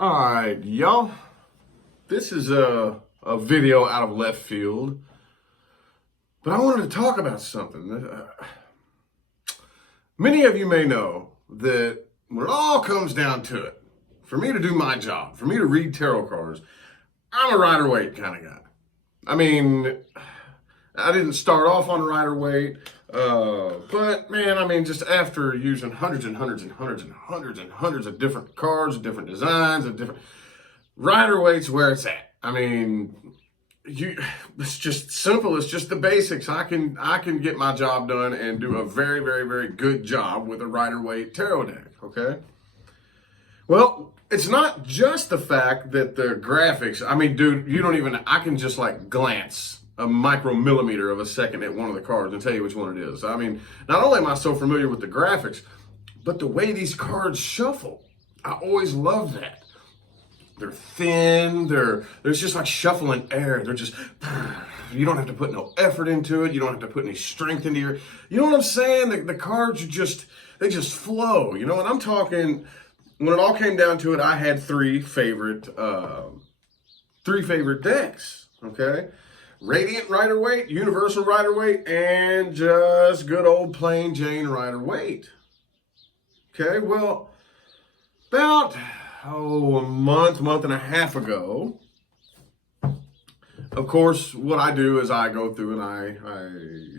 All right, y'all. This is a video out of left field, but I wanted to talk about something. Many of you may know that when it all comes down to it, for me to do my job, for me to read tarot cards, I'm a Rider-Waite kind of guy. I mean, I didn't start off on Rider-Waite, but man, I mean, just after using hundreds and hundreds and hundreds and hundreds and hundreds of different cards, different designs, and different Rider-Waite's where it's at. I mean, it's just simple. It's just the basics. I can get my job done and do a very, very, very good job with a Rider-Waite tarot deck. Okay. Well, it's not just the fact that the graphics. I mean, dude, you don't even. I can just like glance a micromillimeter of a second at one of the cards and tell you which one it is. I mean, not only am I so familiar with the graphics, but the way these cards shuffle. I always love that. They're thin, there's just like shuffling air. They're just, you don't have to put no effort into it. You don't have to put any strength into you know what I'm saying? The cards are just, they just flow. You know what I'm talking? When it all came down to it, I had three favorite decks, okay? Radiant Rider-Waite, Universal Rider-Waite, and just good old plain Jane Rider-Waite. Okay, well, about a month and a half ago, of course, what I do is I go through and I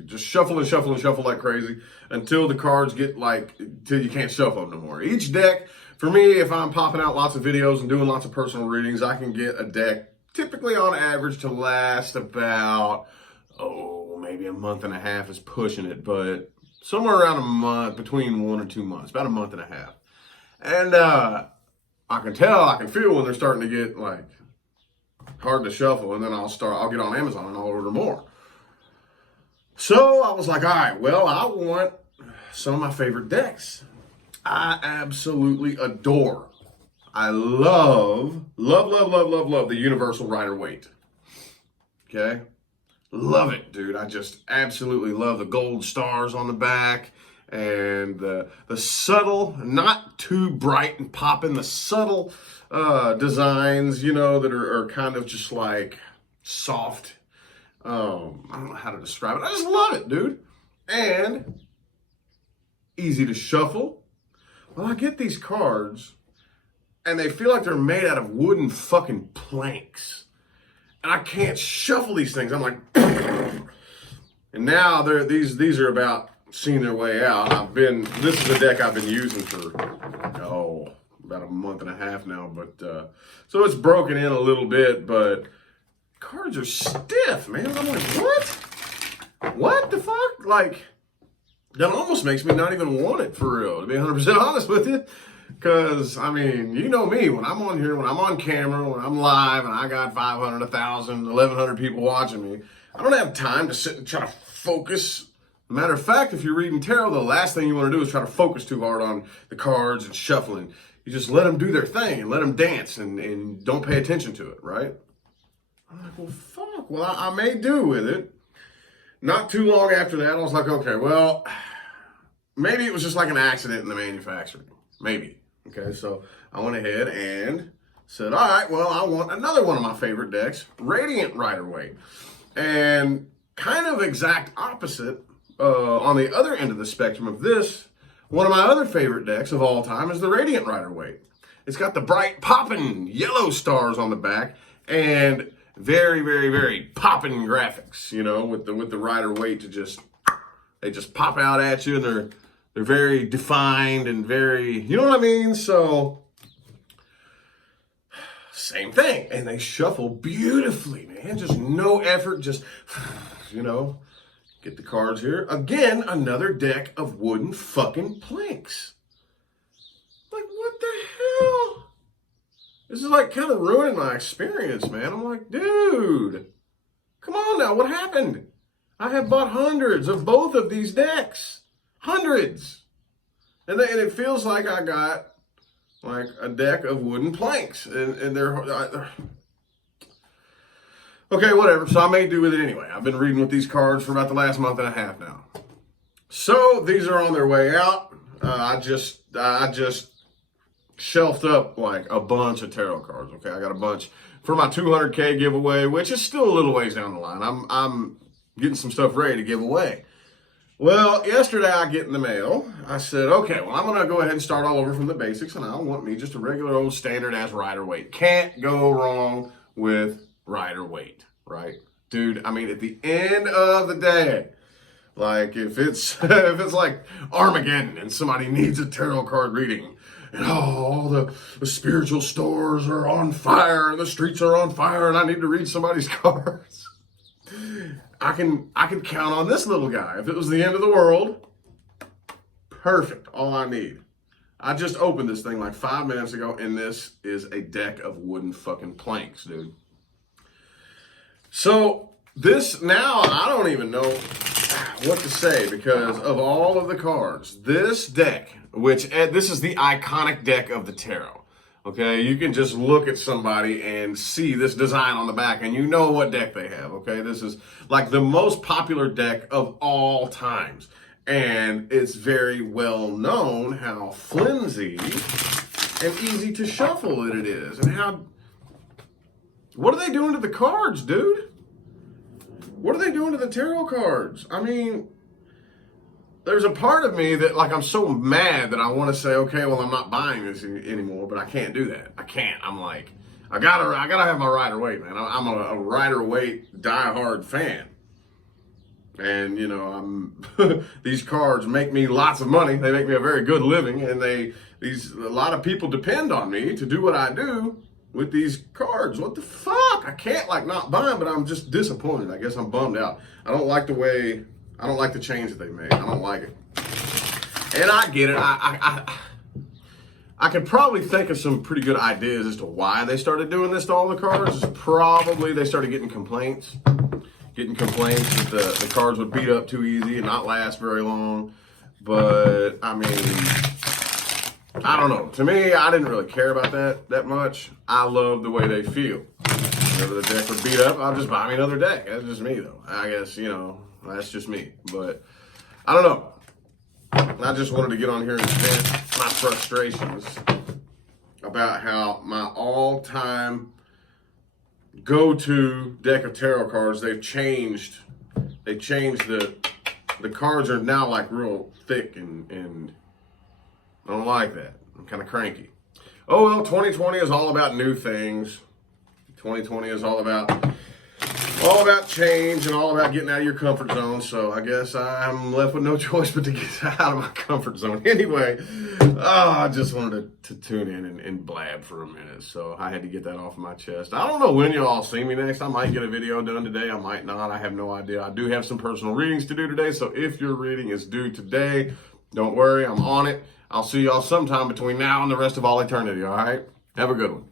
just shuffle and shuffle and shuffle like crazy until the cards get like, till you can't shuffle them no more. Each deck, for me, if I'm popping out lots of videos and doing lots of personal readings, I can get a deck typically on average to last about, maybe a month and a half is pushing it, but somewhere around a month, between 1 or 2 months, about a month and a half. And I can feel when they're starting to get like hard to shuffle, and then I'll get on Amazon and I'll order more. So I was like, all right, well, I want some of my favorite decks. I absolutely adore. I love the Universal Rider-Waite. Okay? Love it, dude. I just absolutely love the gold stars on the back and the subtle, not too bright and popping, the subtle designs, you know, that are kind of just like soft. I don't know how to describe it. I just love it, dude. And easy to shuffle. Well, I get these cards and they feel like they're made out of wooden fucking planks. And I can't shuffle these things. I'm like, and now these are about seeing their way out. This is a deck I've been using for, about a month and a half now. But, so it's broken in a little bit, but cards are stiff, man. I'm like, what? What the fuck? Like, that almost makes me not even want it for real, to be 100% honest with you. Because, I mean, you know me, when I'm on here, when I'm on camera, when I'm live, and I got 500, 1,000, 1,100 people watching me, I don't have time to sit and try to focus. Matter of fact, if you're reading tarot, the last thing you want to do is try to focus too hard on the cards and shuffling. You just let them do their thing and let them dance and don't pay attention to it, right? I'm like, well, fuck. Well, I may do with it. Not too long after that, I was like, okay, well, maybe it was just like an accident in the manufacturing. Maybe. Okay, so I went ahead and said, all right, well, I want another one of my favorite decks, Radiant Rider-Waite. And kind of exact opposite, on the other end of the spectrum of this, one of my other favorite decks of all time is the Radiant Rider-Waite. It's got the bright popping yellow stars on the back and very, very, very popping graphics, you know, with the Rider-Waite they just pop out at you, and they're very defined and very, you know what I mean? So, same thing. And they shuffle beautifully, man. Just no effort, just, you know, get the cards here. Again, another deck of wooden fucking planks. Like, what the hell? This is like kind of ruining my experience, man. I'm like, dude, come on now, what happened? I have bought hundreds of both of these decks. Hundreds. And it feels like I got like a deck of wooden planks. And they're okay, whatever. So I may do with it anyway. I've been reading with these cards for about the last month and a half now. So these are on their way out. I just shelved up like a bunch of tarot cards. Okay, I got a bunch for my 200K giveaway, which is still a little ways down the line. I'm getting some stuff ready to give away. Well, yesterday I get in the mail. I said, okay, well, I'm going to go ahead and start all over from the basics, and I want me just a regular old standard ass rider weight. Can't go wrong with rider weight, right? Dude, I mean, at the end of the day, like if it's if it's like Armageddon and somebody needs a tarot card reading, and all the spiritual stores are on fire and the streets are on fire and I need to read somebody's cards, I can count on this little guy. If it was the end of the world, perfect. All I need. I just opened this thing like 5 minutes ago, and this is a deck of wooden fucking planks, dude. So this, now I don't even know what to say because of all of the cards. This deck, which this is the iconic deck of the tarot. Okay, you can just look at somebody and see this design on the back and you know what deck they have, okay? This is like the most popular deck of all times. And it's very well known how flimsy and easy to shuffle it is. And how, what are they doing to the cards, dude? What are they doing to the tarot cards? I mean, there's a part of me that, like, I'm so mad that I want to say, okay, well, I'm not buying this anymore, but I can't do that. I can't. I'm like, I gotta have my rider weight, man. I'm a rider weight diehard fan, and you know, these cards make me lots of money. They make me a very good living, and a lot of people depend on me to do what I do with these cards. What the fuck? I can't like not buy them, but I'm just disappointed. I guess I'm bummed out. I don't like the change that they made. I don't like it. And I get it. I could probably think of some pretty good ideas as to why they started doing this to all the cards. It's probably they started getting complaints that the cards would beat up too easy and not last very long. But, I mean, I don't know. To me, I didn't really care about that much. I love the way they feel. Whenever the deck would beat up, I'll just buy me another deck. That's just me, though. I guess, you know, that's just me. But I don't know. I just wanted to get on here and vent my frustrations about how my all-time go-to deck of tarot cards, they've changed the cards are now like real thick and I don't like that. I'm kind of cranky. Oh well, 2020 is all about new things. 2020 is all about change and all about getting out of your comfort zone. So I guess I'm left with no choice but to get out of my comfort zone. Anyway, I just wanted to tune in and blab for a minute. So I had to get that off my chest. I don't know when you'll all see me next. I might get a video done today. I might not. I have no idea. I do have some personal readings to do today. So if your reading is due today, don't worry. I'm on it. I'll see y'all sometime between now and the rest of all eternity. All right? Have a good one.